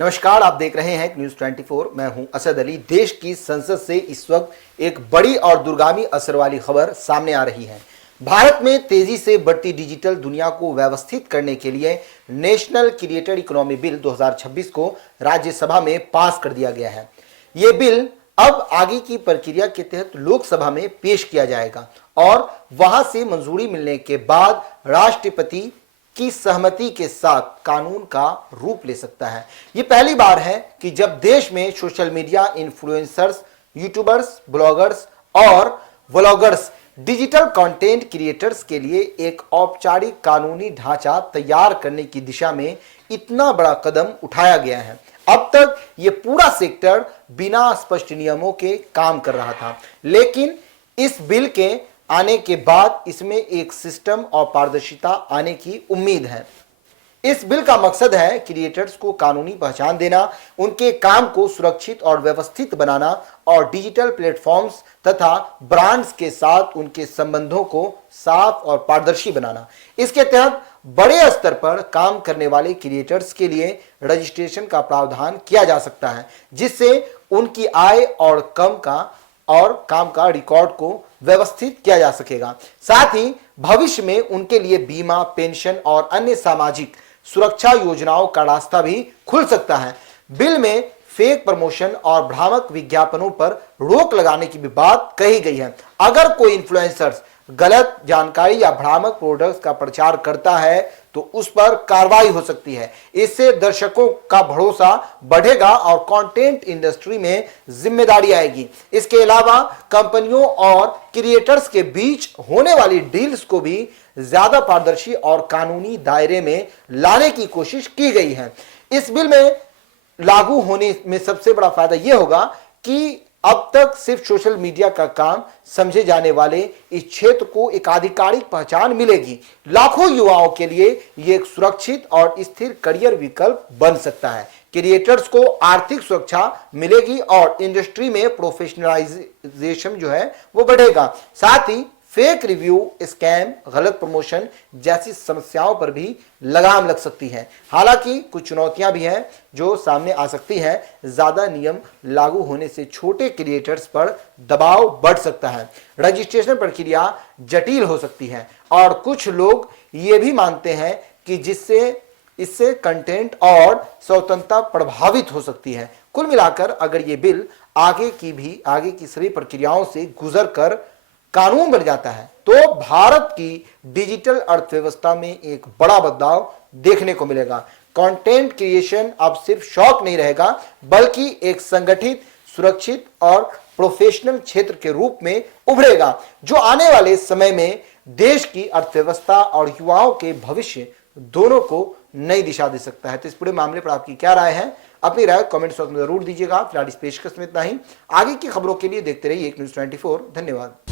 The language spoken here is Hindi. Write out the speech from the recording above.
नमस्कार, आप देख रहे हैं न्यूज 24। मैं हूं असद अली। देश की संसद से इस वक्त एक बड़ी और दूरगामी असर वाली खबर सामने आ रही है। भारत में तेजी से बढ़ती डिजिटल दुनिया को व्यवस्थित करने के लिए नेशनल क्रिएटर इकोनॉमी बिल 2026 को राज्यसभा में पास कर दिया गया है। यह बिल अब आगे की प्रक्रिया के तहत लोकसभा में पेश किया जाएगा और वहां से मंजूरी मिलने के बाद राष्ट्रपति की सहमति के साथ कानून का रूप ले सकता है। यह पहली बार है कि जब देश में social media influencers, YouTubers, bloggers और व्लॉगर्स डिजिटल कंटेंट क्रिएटर्स के लिए एक औपचारिक कानूनी ढांचा तैयार करने की दिशा में इतना बड़ा कदम उठाया गया है। अब तक यह पूरा सेक्टर बिना स्पष्ट नियमों के काम कर रहा था, लेकिन इस बिल के आने के बाद इसमें एक सिस्टम और पारदर्शिता आने की उम्मीद है। इस बिल का मकसद है क्रिएटर्स को कानूनी पहचान देना, उनके काम को सुरक्षित और व्यवस्थित बनाना और डिजिटल प्लेटफॉर्म्स तथा ब्रांड्स के साथ उनके संबंधों को साफ और पारदर्शी बनाना। इसके तहत बड़े स्तर पर काम करने वाले क्रिएटर्स के लिए रजिस्ट्रेशन का प्रावधान किया जा सकता है, जिससे उनकी आय और काम का रिकॉर्ड को व्यवस्थित किया जा सकेगा। साथ ही भविष्य में उनके लिए बीमा, पेंशन और अन्य सामाजिक सुरक्षा योजनाओं का रास्ता भी खुल सकता है। बिल में फेक प्रमोशन और भ्रामक विज्ञापनों पर रोक लगाने की भी बात कही गई है। अगर कोई इन्फ्लुएंसर्स गलत जानकारी या भ्रामक प्रोडक्ट्स का प्रचार करता है तो उस पर कार्रवाई हो सकती है। इससे दर्शकों का भरोसा बढ़ेगा और कंटेंट इंडस्ट्री में जिम्मेदारी आएगी। इसके अलावा कंपनियों और क्रिएटर्स के बीच होने वाली डील्स को भी ज्यादा पारदर्शी और कानूनी दायरे में लाने की कोशिश की गई है। इस बिल में लागू होने में सबसे बड़ा फायदा यह होगा कि अब तक सिर्फ सोशल मीडिया का काम समझे जाने वाले इस क्षेत्र को एक आधिकारिक पहचान मिलेगी। लाखों युवाओं के लिए यह एक सुरक्षित और स्थिर करियर विकल्प बन सकता है। क्रिएटर्स को आर्थिक सुरक्षा मिलेगी और इंडस्ट्री में प्रोफेशनलाइजेशन जो है वो बढ़ेगा। साथ ही फेक रिव्यू, स्कैम, गलत प्रमोशन जैसी समस्याओं पर भी लगाम लग सकती है। हालांकि कुछ चुनौतियां भी हैं जो सामने आ सकती हैं। ज्यादा नियम लागू होने से छोटे क्रिएटर्स पर दबाव बढ़ सकता है, रजिस्ट्रेशन प्रक्रिया जटिल हो सकती है और कुछ लोग ये भी मानते हैं कि इससे कंटेंट और स्वतंत्रता प्रभावित हो सकती है। कुल मिलाकर अगर ये बिल आगे की सभी प्रक्रियाओं से गुजर कर कानून बन जाता है तो भारत की डिजिटल अर्थव्यवस्था में एक बड़ा बदलाव देखने को मिलेगा। कंटेंट क्रिएशन अब सिर्फ शौक नहीं रहेगा, बल्कि एक संगठित, सुरक्षित और प्रोफेशनल क्षेत्र के रूप में उभरेगा, जो आने वाले समय में देश की अर्थव्यवस्था और युवाओं के भविष्य दोनों को नई दिशा दे सकता है। तो इस पूरे मामले पर आपकी क्या राय है? अपनी राय कमेंट बॉक्स में जरूर दीजिएगा। फिलहाल इस पेशकश में इतना ही। आगे की खबरों के लिए देखते रहिए न्यूज 24। धन्यवाद।